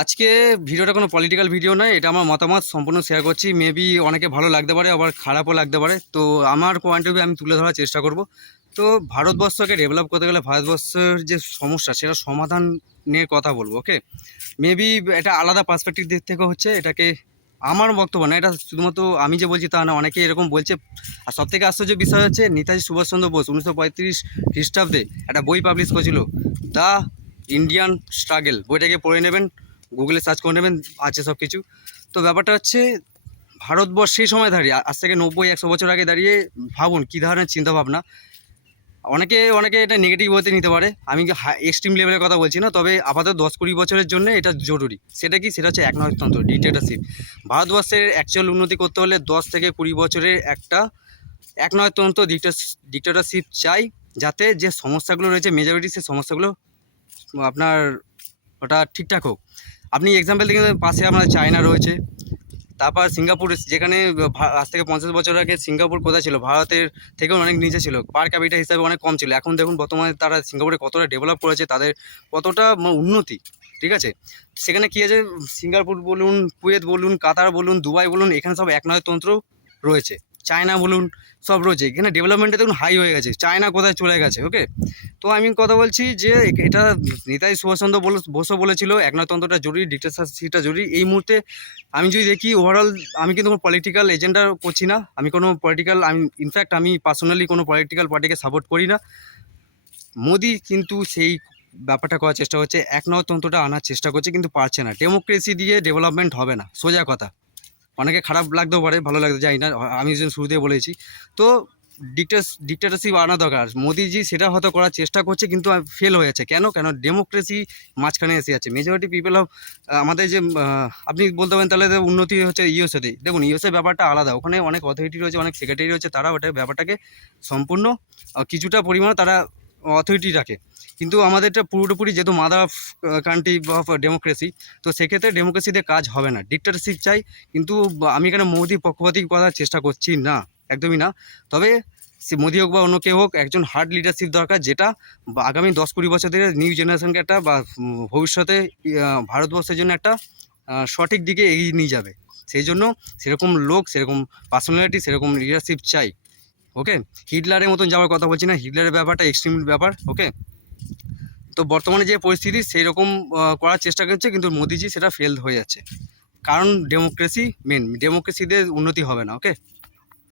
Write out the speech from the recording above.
আজকে ভিডিওটা কোনো পলিটিক্যাল ভিডিও নয়, এটা আমার মতামত সম্পূর্ণ শেয়ার করছি। মেবি অনেকে ভালো লাগতে পারে, আবার খারাপও লাগতে পারে। তো আমার পয়েন্ট অফ ভিউ আমি তুলে ধরার চেষ্টা করব। তো ভারতবর্ষকে ডেভেলপ করতে গেলে ভারতবর্ষের যে সমস্যা সেটা সমাধানের কথা বলবো। ওকে, মেবি এটা আলাদা পার্সপেক্টিভ দিক থেকে হচ্ছে, এটাকে আমার বক্তব্য না, এটা শুধুমাত্র আমি যে বলছি তা না, অনেকে এরকম বলছে। আর সবথেকে আশ্চর্যের বিষয় হচ্ছে নেতাজি সুভাষচন্দ্র বোস 1935 খ্রিস্টাব্দে একটা বই পাবলিশ করেছিল, দ্য ইন্ডিয়ান স্ট্রাগল। বইটাকে পড়ে নেবেন, গুগলে সার্চ করে নেবেন, আছে সব কিছু। তো ব্যাপারটা হচ্ছে ভারতবর্ষ সেই সময় দাঁড়িয়ে, আজ থেকে 90-100 বছর আগে দাঁড়িয়ে ভাবুন কী ধরনের চিন্তাভাবনা। অনেকে অনেকে এটা নেগেটিভ হতে নিতে পারে, আমি এক্সট্রিম লেভেলের কথা বলছি না, তবে আপাতত 10-20 বছরের জন্য এটা জরুরি। সেটা কি? সেটা হচ্ছে একনায়কতন্ত্র, ডিক্টেটরশিপ। ভারতবর্ষের অ্যাকচুয়াল উন্নতি করতে হলে 10-20 বছরের একটা একনায়কতন্ত্র, ডিক্টেটরশিপ চাই, যাতে যে সমস্যাগুলো রয়েছে মেজরিটি, সেই সমস্যাগুলো আপনার ওটা ঠিকঠাক হোক। আপনি এক্সাম্পল দেখেন, পাশে আমাদের চায়না রয়েছে, তারপর সিঙ্গাপুর, যেখানে আজ থেকে 50 বছর আগে সিঙ্গাপুর কোথায় ছিল? ভারতের থেকেও অনেক নিচে ছিল, পার ক্যাপিটা হিসাবে অনেক কম ছিল। এখন দেখুন বর্তমানে তারা সিঙ্গাপুরে কতটা ডেভেলপ করেছে, তাদের কতটা উন্নতি। ঠিক আছে, সেখানে কী আছে? সিঙ্গাপুর বলুন, কুয়েত বলুন, কাতার বলুন, দুবাই বলুন, এখানে সব একনায়কতন্ত্র রয়েছে। চায়না বলুন, সব রয়েছে। এখানে ডেভেলপমেন্টে দেখুন হাই হয়ে গেছে, চায়না কোথায় চলে গেছে। ওকে, তো আমি কথা বলছি যে এটা নেতাজি সুভাষচন্দ্র বসু বলেছিল একনায়কতন্ত্রটা জরুরি, ডিক্টেটরশিপটা জরুরি। এই মুহূর্তে আমি যদি দেখি ওভারঅল, আমি কিন্তু কোনো পলিটিক্যাল এজেন্ডা করছি না, আমি কোনো পলিটিক্যাল, ইনফ্যাক্ট আমি পার্সোনালি কোনো পলিটিক্যাল পার্টিকে সাপোর্ট করি না। মোদি কিন্তু সেই ব্যাপারটা করার চেষ্টা করছে, একনায়কতন্ত্রটা আনার চেষ্টা করছে, কিন্তু পারছে না। ডেমোক্রেসি দিয়ে ডেভেলপমেন্ট হবে না, সোজা কথা। অনেকে খারাপ লাগতেও পারে, ভালো লাগতে চাই না, আমি যেন শুরুতেই বলেছি। তো ডিক্টেটরশিপ আনা দরকার। মোদিজি সেটা হয়তো করার চেষ্টা করছে, কিন্তু ফেল হয়েছে। কেন? ডেমোক্রেসি মাঝখানে এসে যাচ্ছে। মেজরিটি পিপল অফ আমাদের যে আপনি বলতে পারেন তাহলে উন্নতি হচ্ছে ইউএসএতে। দেখুন, ইউএসএ ব্যাপারটা আলাদা, ওখানে অনেক অথরিটি রয়েছে, অনেক সেক্রেটারি রয়েছে, তারা ওটা ব্যাপারটাকে সম্পূর্ণ কিছুটা পরিমাণে তারা অথরিটি রাখে। কিন্তু আমাদেরটা পুরোপুরি যেহেতু mother of country of democracy, তো সেক্ষেত্রে ডেমোক্রেসিতে কাজ হবে না, ডিক্টেটরশিপ চাই। কিন্তু আমি এখানে মোদির পক্ষপাতী করার চেষ্টা করছি না, একদমই না। তবে সে মোদি হোক বা অন্য কেউ হোক, একজন হার্ড লিডারশিপ দরকার, যেটা আগামী 10-20 বছর ধরে নিউ জেনারেশনকে একটা বা ভবিষ্যতে ভারতবর্ষের জন্য একটা সঠিক দিকে এগিয়ে নিয়ে যাবে। সেই জন্য সেরকম লোক, সেরকম পার্সোনালিটি, সেরকম লিডারশিপ চাই। ওকে, হিটলারের মতন যাওয়ার কথা বলছি না, হিটলারের ব্যাপারটা এক্সট্রিম ব্যাপার। ওকে, তো বর্তমানে যে পরিস্থিতি সেই রকম করার চেষ্টা করছে, কিন্তু মোদিজি সেটা ফেল হয়ে যাচ্ছে। কারণ ডেমোক্রেসি মেন, ডেমোক্রেসিতে উন্নতি হবে না। ওকে।